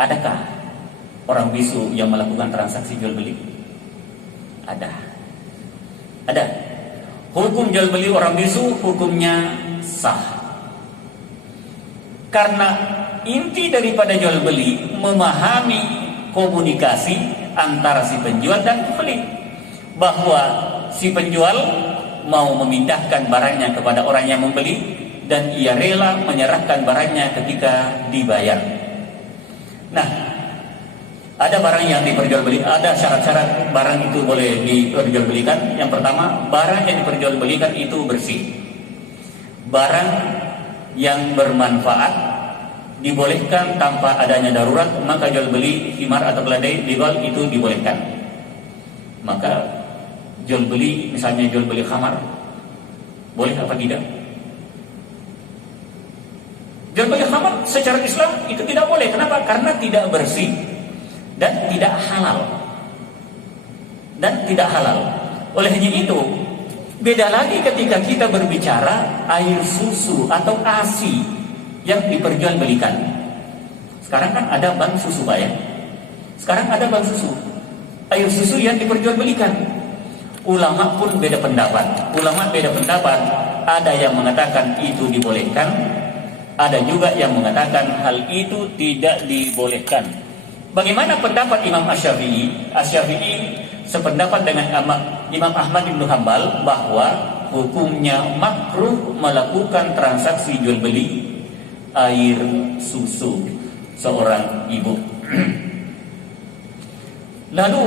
Adakah orang bisu yang melakukan transaksi jual beli? Ada. Ada. Hukum jual beli orang bisu hukumnya sah. Karena inti daripada jual beli memahami komunikasi antara si penjual dan pembeli, bahwa si penjual mau memindahkan barangnya kepada orang yang membeli dan ia rela menyerahkan barangnya ketika dibayar. Nah, ada barang yang diperjualbelikan, ada syarat-syarat barang itu boleh diperjualbelikan. Yang pertama, barang yang diperjualbelikan itu bersih. Barang yang bermanfaat dibolehkan tanpa adanya darurat, maka jual beli khimar atau keledai dijual itu dibolehkan. Maka jual beli, misalnya jual beli khamar, boleh apa tidak? Jual beli khamar secara Islam itu tidak boleh. Kenapa? Karena tidak bersih dan tidak halal. Dan tidak halal. Oleh hanya itu, beda lagi ketika kita berbicara air susu atau ASI yang diperjualbelikan. Sekarang kan ada bank susu, Pak ya. Sekarang ada bank susu. Air susu yang diperjualbelikan. Ulama pun beda pendapat. Ulama beda pendapat. Ada yang mengatakan itu dibolehkan, ada juga yang mengatakan hal itu tidak dibolehkan. Bagaimana pendapat Imam Asy-Syafi'i? Asy-Syafi'i sependapat dengan Imam Ahmad bin Hanbal bahwa hukumnya makruh melakukan transaksi jual beli air susu seorang ibu. Lalu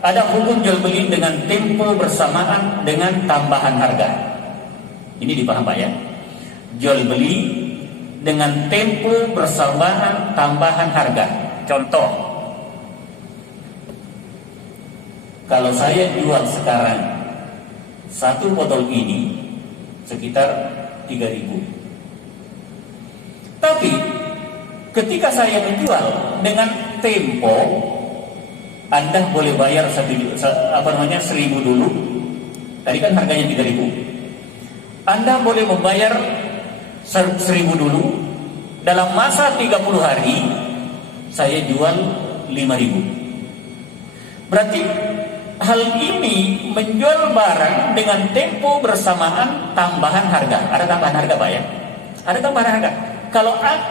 ada hukum jual beli dengan tempo bersamaan dengan tambahan harga. Ini dipaham Pak ya? Jual beli dengan tempo bersamaan tambahan harga. Contoh, kalau saya jual sekarang satu botol ini sekitar 3.000. Tapi ketika saya menjual dengan tempo, Anda boleh bayar 1.000 dulu. Tadi kan harganya 3.000. Anda boleh membayar 1.000 dulu. Dalam masa 30 hari saya jual 5.000. Berarti hal ini menjual barang dengan tempo bersamaan tambahan harga. Ada tambahan harga Pak ya? Ada tambahan harga.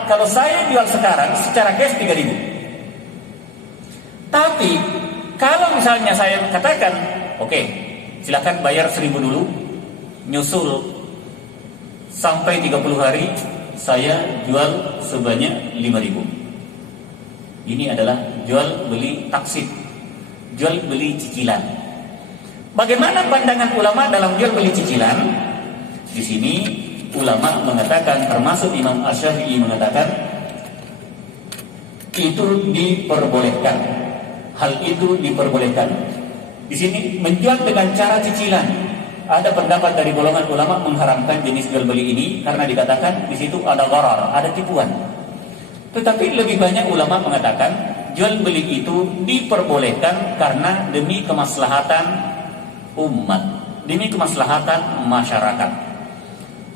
Kalau saya jual sekarang secara cash 3.000. Tapi kalau misalnya saya katakan, oke, silakan bayar 1.000 dulu, nyusul sampai 30 hari saya jual sebanyak 5.000. Ini adalah jual beli taksid, jual beli cicilan. Bagaimana pandangan ulama dalam jual beli cicilan? Di sini ulama mengatakan, termasuk Imam Asy-Syafi'i mengatakan itu diperbolehkan. Hal itu diperbolehkan. Di sini menjual dengan cara cicilan. Ada pendapat dari golongan ulama mengharamkan jenis jual beli ini karena dikatakan di situ ada gharar, ada tipuan. Tetapi lebih banyak ulama mengatakan jual beli itu diperbolehkan karena demi kemaslahatan umat, demi kemaslahatan masyarakat.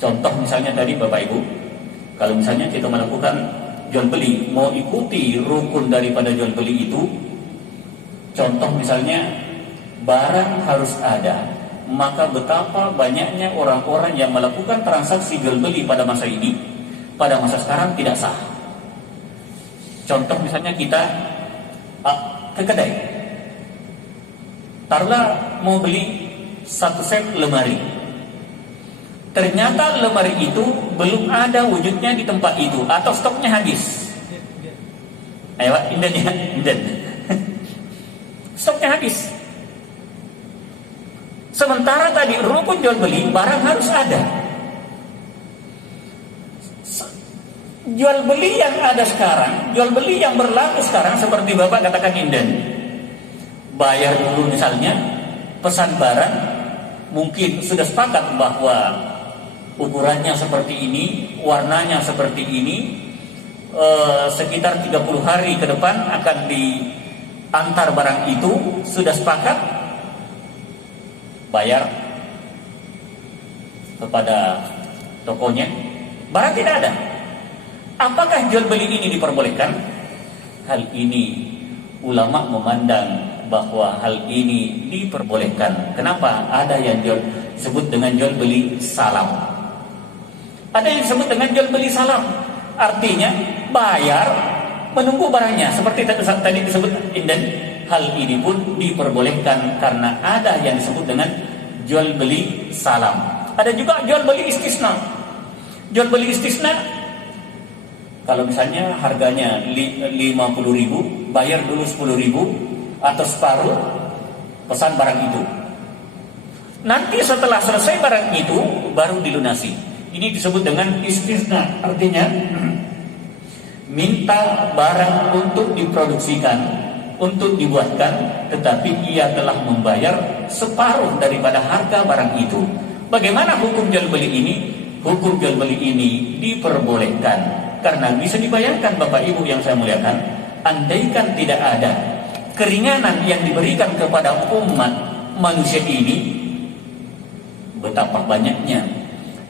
Contoh misalnya tadi Bapak Ibu, kalau misalnya kita melakukan jual beli, mau ikuti rukun daripada jual beli itu, contoh misalnya barang harus ada, maka betapa banyaknya orang-orang yang melakukan transaksi jual beli pada masa ini, pada masa sekarang tidak sah. Contoh misalnya kita ke kedai, taruhlah mau beli 1 set lemari. Ternyata lemari itu belum ada wujudnya di tempat itu atau stoknya habis. Ayo Pak, inden. Stoknya habis. Sementara tadi rukun jual beli barang harus ada. Jual beli yang ada sekarang, jual beli yang berlaku sekarang seperti Bapak katakan inden. Bayar dulu misalnya, pesan barang, mungkin sudah sepakat bahwa ukurannya seperti ini, warnanya seperti ini, sekitar 30 hari ke depan akan diantar barang itu, sudah sepakat, bayar kepada tokonya, barang tidak ada. Apakah jual beli ini diperbolehkan? Hal ini ulama memandang bahwa hal ini diperbolehkan. Kenapa? Ada yang disebut dengan jual beli salam. Ada yang disebut dengan jual beli salam. Artinya bayar menunggu barangnya. Seperti tadi disebut inden. Hal ini pun diperbolehkan karena ada yang disebut dengan jual beli salam. Ada juga jual beli istisna. Jual beli istisna, kalau misalnya harganya 50.000, bayar dulu 10.000 atau separuh, pesan barang itu. Nanti setelah selesai barang itu baru dilunasi. Ini disebut dengan istisna. Artinya minta barang untuk diproduksikan, untuk dibuatkan, tetapi ia telah membayar separuh daripada harga barang itu. Bagaimana hukum jual beli ini? Hukum jual beli ini diperbolehkan karena bisa dibayangkan Bapak Ibu yang saya muliakan, andaikan tidak ada keringanan yang diberikan kepada umat manusia ini, betapa banyaknya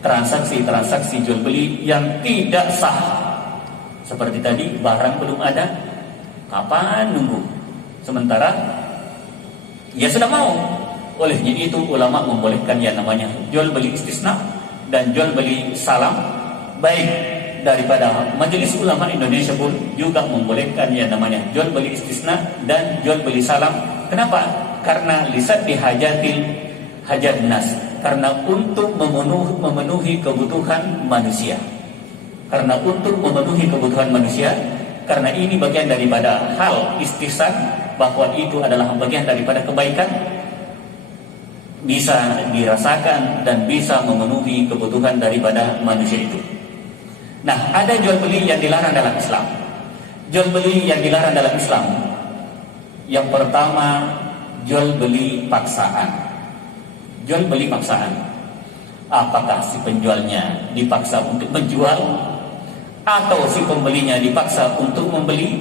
transaksi-transaksi jual beli yang tidak sah. Seperti tadi, barang belum ada, kapan nunggu? Sementara ia sudah mau. Olehnya itu ulama membolehkan yang namanya jual beli istisna dan jual beli salam. Baik daripada Majelis Ulama Indonesia pun juga membolehkan yang namanya jual beli istisna dan jual beli salam. Kenapa? Karena lisan dihajatil hajat nas, karena untuk memenuhi kebutuhan manusia. Karena untuk memenuhi kebutuhan manusia, karena ini bagian daripada hal istihsan, bahwa itu adalah bagian daripada kebaikan, bisa dirasakan dan bisa memenuhi kebutuhan daripada manusia itu. Nah, ada jual beli yang dilarang dalam Islam. Jual beli yang dilarang dalam Islam, yang pertama, jual beli paksaan. Jual beli paksaan. Apakah si penjualnya dipaksa untuk menjual atau si pembelinya dipaksa untuk membeli?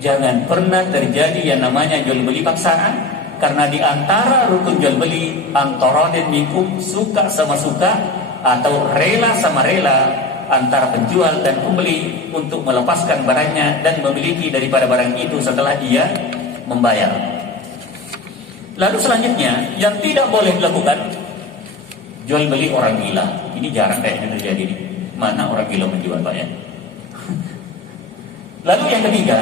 Jangan pernah terjadi yang namanya jual beli paksaan, karena di antara rukun jual beli antara dan minkum, suka sama suka atau rela sama rela antara penjual dan pembeli untuk melepaskan barangnya dan memiliki daripada barang itu setelah dia membayar. Lalu selanjutnya yang tidak boleh dilakukan, jual beli orang gila. Ini jarang kayaknya terjadi nih. Mana orang gila menjual, Pak ya? Lalu yang ketiga,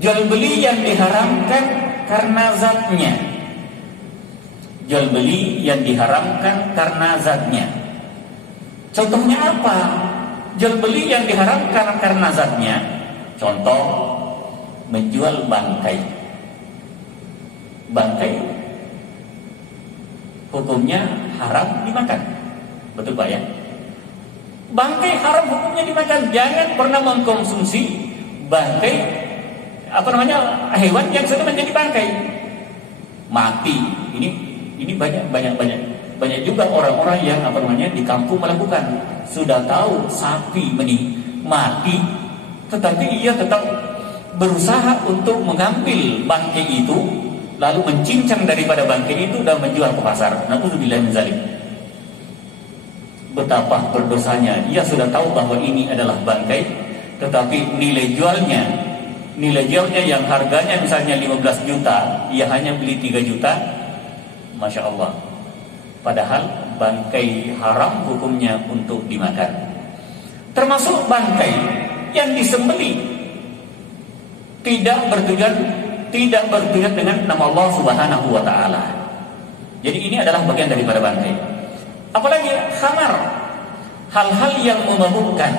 jual beli yang diharamkan karena zatnya. Jual beli yang diharamkan karena zatnya. Contohnya apa? Jual beli yang diharamkan karena zatnya. Contoh, menjual bangkai. Bangkai hukumnya haram dimakan. Betul Pak ya? Bangkai haram hukumnya dimakan. Jangan pernah mengkonsumsi bangkai hewan yang sudah menjadi bangkai mati. Ini banyak juga orang-orang yang di kampung melakukan. Sudah tahu sapi mati, tetapi ia tetap berusaha untuk mengambil bangkai itu, lalu mencincang daripada bangkai itu dan menjual ke pasar. Na'udzubillah min zalik. Betapa berdosanya. Ia sudah tahu bahwa ini adalah bangkai, tetapi nilai jualnya yang harganya misalnya 15 juta, ia hanya beli 3 juta. Masya Allah. Padahal bangkai haram hukumnya untuk dimakan. Termasuk bangkai yang disembelih tidak bertujuan dengan nama Allah Subhanahu wa taala. Jadi ini adalah bagian daripada bangkai. Apalagi khamar, hal-hal yang memabukkan.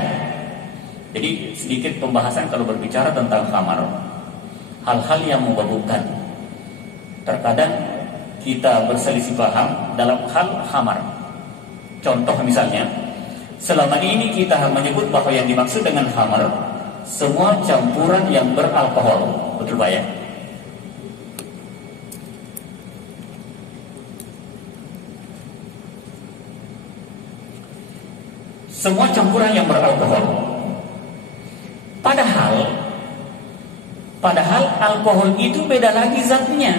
Jadi sedikit pembahasan kalau berbicara tentang khamar, hal-hal yang memabukkan. Terkadang kita berselisih paham dalam hal khamar. Contoh misalnya, selama ini kita menyebut bahwa yang dimaksud dengan khamar semua campuran yang beralkohol. Betul Pak ya? Semua campuran yang beralkohol. Padahal alkohol itu beda lagi zatnya.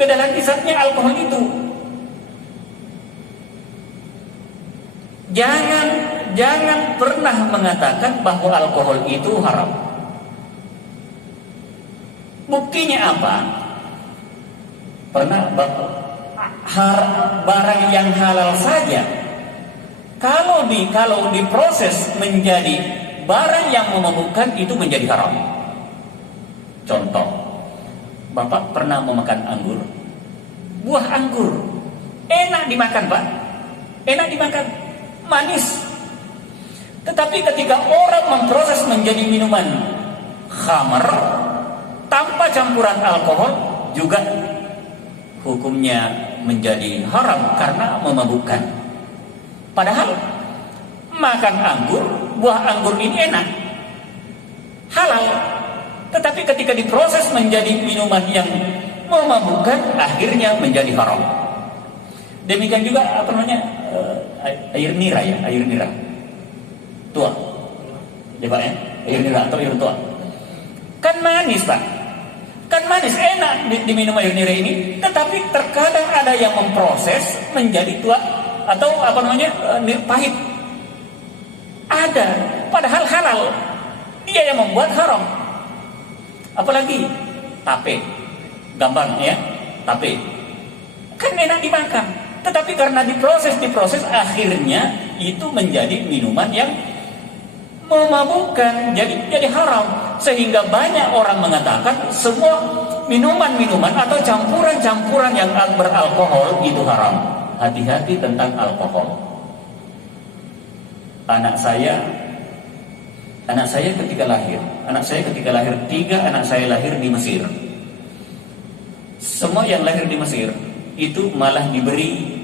Beda lagi zatnya alkohol itu. jangan pernah mengatakan bahwa alkohol itu haram. Buktinya apa? Pernah barang yang halal saja kalau diproses menjadi barang yang memabukkan itu menjadi haram. Contoh, Bapak pernah memakan anggur, buah anggur, enak dimakan Pak, enak dimakan, manis. Tetapi ketika orang memproses menjadi minuman khamar tanpa campuran alkohol, juga hukumnya menjadi haram karena memabukkan. Padahal makan anggur, buah anggur ini enak, halal. Tetapi ketika diproses menjadi minuman yang memabukkan, akhirnya menjadi haram. Demikian juga air nira ya, air nira tua, coba ya, air nira atau air tua. Kan manis Pak, kan manis, enak diminum air nira ini. Tetapi terkadang ada yang memproses menjadi tua atau pahit. Ada, padahal halal, dia yang membuat haram. Apalagi tape, gampang ya, tape kan enak dimakan, tetapi karena diproses akhirnya itu menjadi minuman yang memabukkan, jadi haram. Sehingga banyak orang mengatakan semua minuman-minuman atau campuran-campuran yang beralkohol itu haram. Hati-hati tentang alkohol. Anak saya ketika lahir, 3 anak saya lahir di Mesir. Semua yang lahir di Mesir itu malah diberi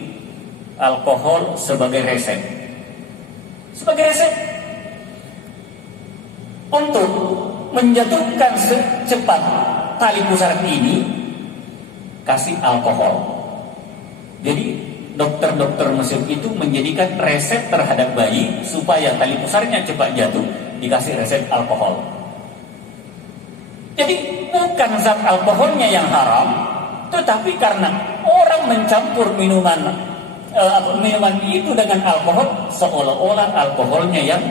alkohol sebagai resep. Untuk menjatuhkan secepat tali pusar ini, kasih alkohol. Jadi dokter-dokter Mesir itu menjadikan resep terhadap bayi supaya tali pusarnya cepat jatuh, dikasih resep alkohol. Jadi bukan zat alkoholnya yang haram, tetapi karena orang mencampur minuman itu dengan alkohol, seolah-olah alkoholnya yang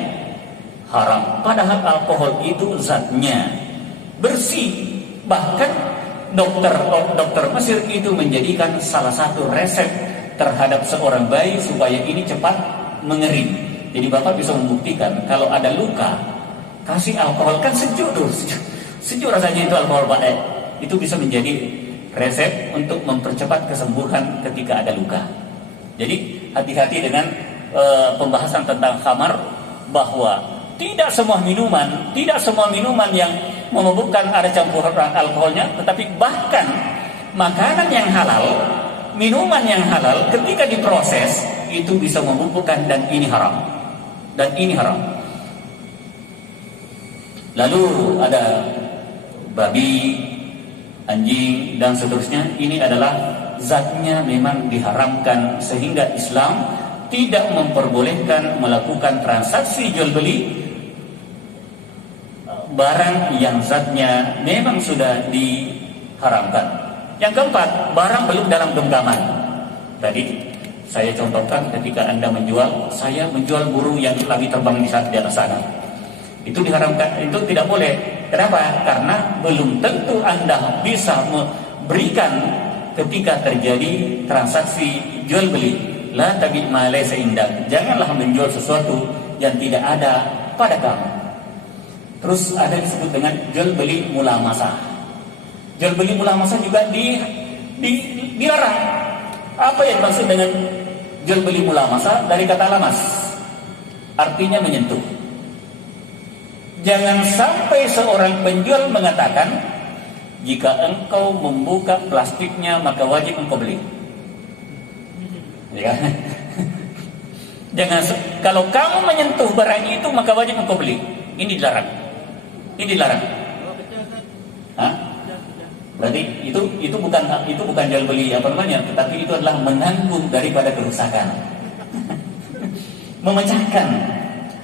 haram. Padahal alkohol itu zatnya bersih. Bahkan dokter Mesir itu menjadikan salah satu resep terhadap seorang bayi supaya ini cepat mengering. Jadi Bapak bisa membuktikan kalau ada luka, kasih alkohol, kan sejuk rasanya itu alkohol Pak. Itu bisa menjadi resep untuk mempercepat kesembuhan ketika ada luka. Jadi hati-hati dengan pembahasan tentang khamar, bahwa tidak semua minuman yang memabukkan ada campuran alkoholnya, tetapi bahkan makanan yang halal, minuman yang halal ketika diproses itu bisa memabukkan, dan ini haram. Lalu ada babi, anjing dan seterusnya. Ini adalah zatnya memang diharamkan, sehingga Islam tidak memperbolehkan melakukan transaksi jual beli barang yang zatnya memang sudah diharamkan. Yang keempat, barang belum dalam genggaman. Tadi saya contohkan ketika Anda menjual, saya menjual burung yang lagi terbang di atas sana. Itu diharamkan, itu tidak boleh. Kenapa? Karena belum tentu Anda bisa memberikan ketika terjadi transaksi jual beli. La tabi' ma laysa indak. Janganlah menjual sesuatu yang tidak ada pada kamu. Terus ada disebut dengan jual beli mulamasah. Jual beli mulamasah juga dilarang. Apa yang maksud dengan jual beli mulamasah? Dari kata lamas, artinya menyentuh. Jangan sampai seorang penjual mengatakan, jika engkau membuka plastiknya maka wajib engkau beli. Ya. Jangan, kalau kamu menyentuh barang itu maka wajib engkau beli. Ini dilarang. Hah? Berarti itu bukan jual beli tetapi itu adalah menanggung daripada kerusakan. Memecahkan.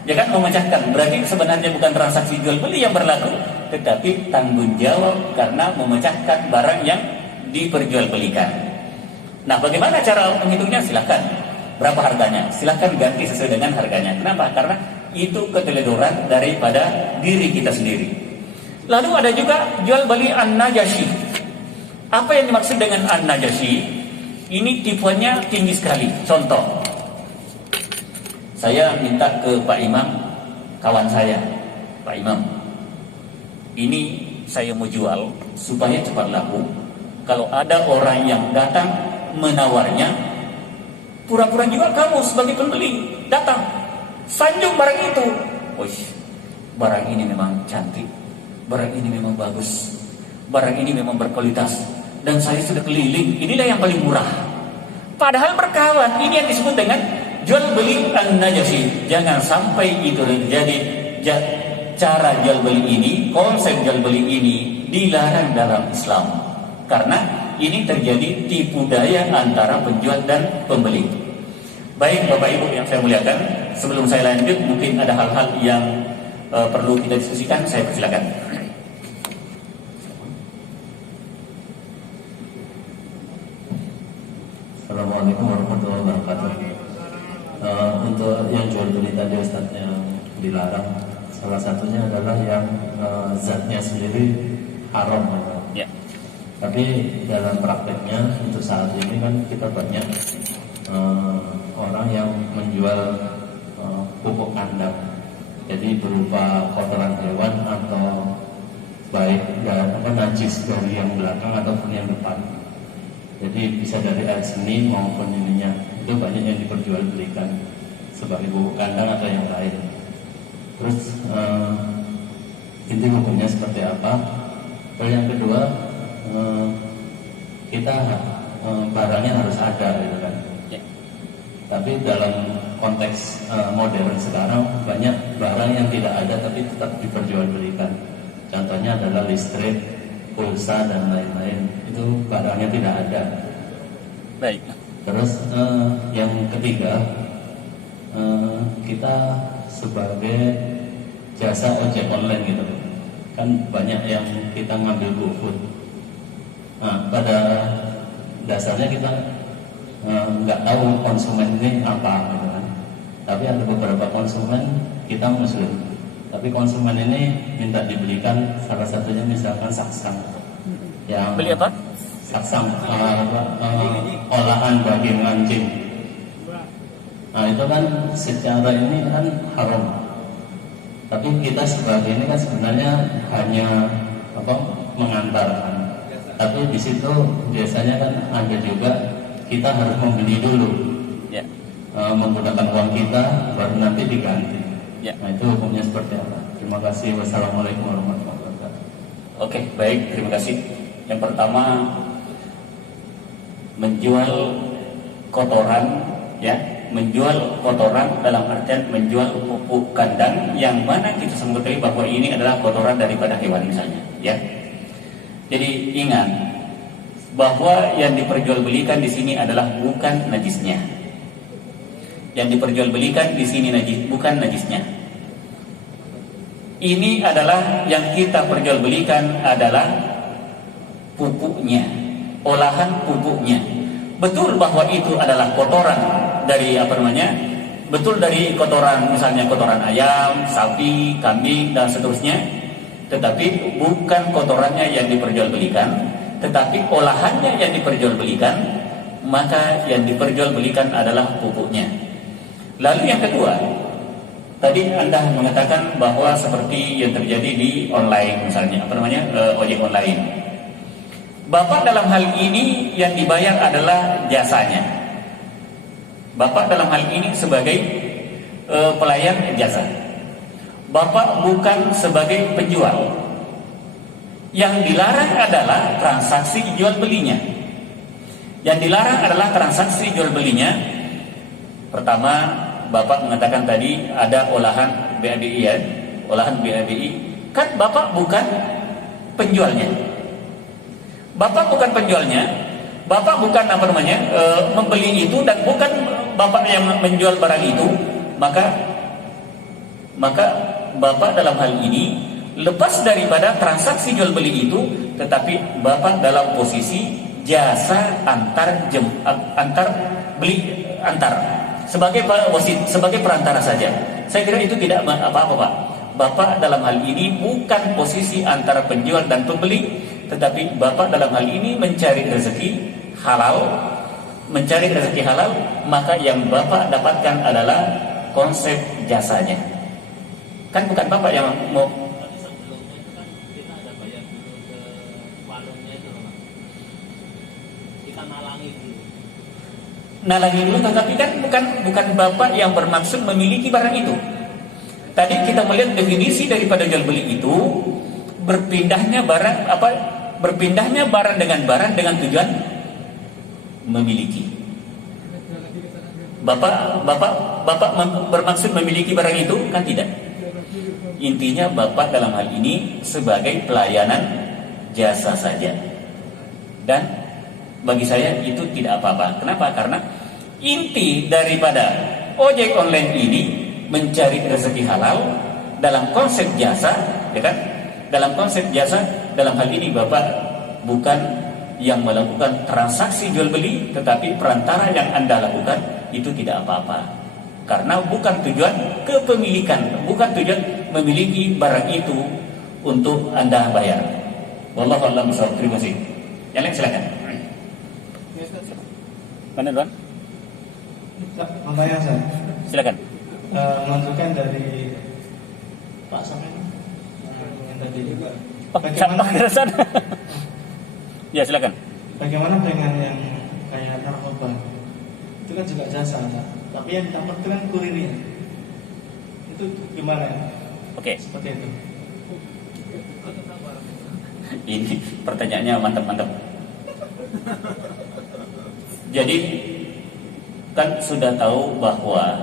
Ya kan, memecahkan. Berarti sebenarnya bukan transaksi jual beli yang berlaku, tetapi tanggung jawab karena memecahkan barang yang diperjualbelikan. Nah, bagaimana cara menghitungnya? Silakan. berapa harganya, silahkan ganti sesuai dengan harganya. Kenapa? Karena itu keteledoran daripada diri kita sendiri. Lalu ada juga jual beli an-najashi. Apa yang dimaksud dengan an-najashi? Ini tipuannya tinggi sekali. Contoh, saya minta ke Pak Imam, kawan saya, Pak Imam, ini saya mau jual supaya cepat laku. Kalau ada orang yang datang menawarnya, pura-pura juga kamu sebagai pembeli datang, sanjung barang itu. Wih, barang ini memang cantik, barang ini memang bagus, barang ini memang berkualitas, dan saya sudah keliling, inilah yang paling murah. Padahal berkawan, ini yang disebut dengan jual beli an-najashi. Jangan sampai itu terjadi. Cara jual beli ini, konsep jual beli ini dilarang dalam Islam, karena ini terjadi tipu daya antara penjual dan pembeli. Baik Bapak Ibu yang saya muliakan, sebelum saya lanjut mungkin ada hal-hal yang perlu kita diskusikan, saya persilakan. Assalamualaikum warahmatullahi wabarakatuh. Untuk yang jual beli tadi Ustaz yang dilarang, salah satunya adalah yang zatnya sendiri haram. Ya. Tapi dalam prakteknya untuk saat ini kan kita banyak orang yang menjual pupuk kandang, jadi berupa kotoran hewan atau baik najis dari yang belakang ataupun yang depan. Jadi bisa dari air seni maupun ininya, itu banyak yang diperjualbelikan sebagai pupuk kandang atau yang lain. Terus inti hukumnya seperti apa? Terus yang kedua, kita barangnya harus ada, gitu kan? Ya. Tapi dalam konteks modern sekarang banyak barang yang tidak ada tapi tetap diperjualbelikan. Contohnya adalah listrik, pulsa dan lain-lain. Itu barangnya tidak ada. Baik. Terus yang ketiga, kita sebagai jasa ojek online gitu, kan banyak yang kita ngambil GoFood. Nah, pada dasarnya kita nggak tahu konsumen ini apa, gitu kan. Tapi ada beberapa konsumen kita muslim, tapi konsumen ini minta dibelikan salah satunya misalkan saksang. Yang Beli apa? Saksang, olahan daging anjing. Nah itu kan secara ini kan haram. Tapi kita sebagai ini kan sebenarnya hanya mengantarkan. Tapi di situ biasanya kan ada juga kita harus membeli dulu, Ya. Menggunakan uang kita baru nanti diganti. Ya. Nah itu hukumnya seperti apa? Terima kasih. Wassalamualaikum warahmatullahi wabarakatuh. Oke, baik, terima kasih. Yang pertama, menjual kotoran, ya, menjual kotoran dalam artian menjual pupuk kandang yang mana kita mengetahui bahwa ini adalah kotoran daripada hewan misalnya, ya. Jadi ingat bahwa yang diperjualbelikan di sini adalah bukan najisnya. Yang diperjualbelikan di sini bukan najisnya. Ini adalah yang kita perjualbelikan adalah pupuknya, olahan pupuknya. Betul bahwa itu adalah kotoran dari betul dari kotoran, misalnya kotoran ayam, sapi, kambing dan seterusnya. Tetapi bukan kotorannya yang diperjualbelikan, tetapi olahannya yang diperjualbelikan. Maka yang diperjualbelikan adalah pupuknya. Lalu yang kedua, tadi Anda mengatakan bahwa seperti yang terjadi di online misalnya, ojek online. Bapak dalam hal ini yang dibayar adalah jasanya. Bapak dalam hal ini sebagai pelayan jasa. Bapak bukan sebagai penjual. Yang dilarang adalah transaksi jual belinya. Yang dilarang adalah transaksi jual belinya. Pertama, Bapak mengatakan tadi ada olahan BABI, ya, olahan BABI. Kan Bapak bukan penjualnya. Bapak bukan penjualnya, Bapak bukan membeli itu, dan bukan Bapak yang menjual barang itu, maka Bapak dalam hal ini lepas daripada transaksi jual beli itu, tetapi Bapak dalam posisi jasa antar. sebagai wasit, sebagai perantara saja. Saya kira itu tidak apa-apa, Pak. Bapak dalam hal ini bukan posisi antara penjual dan pembeli, tetapi Bapak dalam hal ini mencari rezeki halal, maka yang Bapak dapatkan adalah konsep jasanya. Kan bukan Bapak yang mau. Nalangi dulu, tetapi kan bukan Bapak yang bermaksud memiliki barang itu. Tadi kita melihat definisi daripada jual beli itu berpindahnya barang dengan tujuan memiliki. Bapak bermaksud memiliki barang itu kan tidak. Intinya Bapak dalam hal ini sebagai pelayanan jasa saja. Dan bagi saya itu tidak apa-apa. Kenapa? Karena inti daripada ojek online ini mencari rezeki halal dalam konsep jasa, ya kan? Dalam konsep jasa, dalam hal ini Bapak bukan yang melakukan transaksi jual beli, tetapi perantara yang Anda lakukan itu tidak apa-apa. Karena bukan tujuan kepemilikan, bukan tujuan memiliki barang itu untuk Anda bayar. Wallahu a'lam bishawab. Terima kasih. Yang lain silakan. Mana Tuan? Makanya saya Silakan. melanjutkan dari Pak Samen yang tadi juga. Ya silakan. Bagaimana dengan yang kayak narkoba? Itu kan juga jasa, tapi yang dapat itu kan kurirnya. Itu gimana? Oke. Seperti itu. Ini pertanyaannya mantap-mantap. Jadi kan sudah tahu bahwa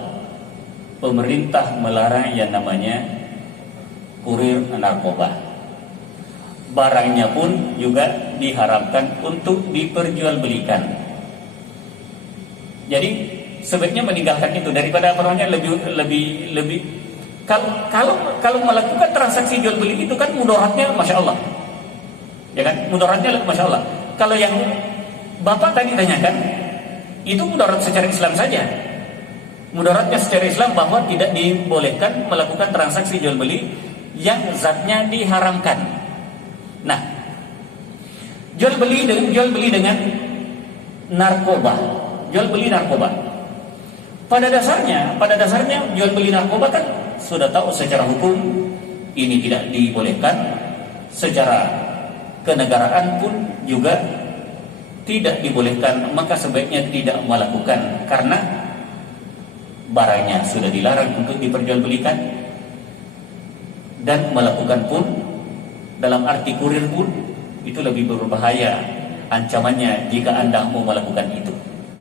pemerintah melarang yang namanya kurir narkoba. Barangnya pun juga diharamkan untuk diperjualbelikan. Jadi sebaiknya meninggalkan itu daripada perannya lebih kalau melakukan transaksi jual beli itu kan mudaratnya masya Allah, ya kan, mudaratnya masya Allah. Kalau yang Bapak tadi tanyakan itu mudarat secara Islam saja. Mudaratnya secara Islam bahwa tidak dibolehkan melakukan transaksi jual beli yang zatnya diharamkan. Nah, jual beli dengan narkoba, jual beli narkoba. Pada dasarnya jual beli narkoba kan sudah tahu secara hukum ini tidak dibolehkan, secara kenegaraan pun juga tidak dibolehkan, maka sebaiknya tidak melakukan karena barangnya sudah dilarang untuk diperjualbelikan, dan melakukan pun dalam arti kurir pun itu lebih berbahaya ancamannya jika Anda mau melakukan itu.